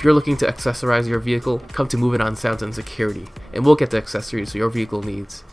If you're looking to accessorize your vehicle, come to Moving On Sounds and Security, and we'll get the accessories your vehicle needs.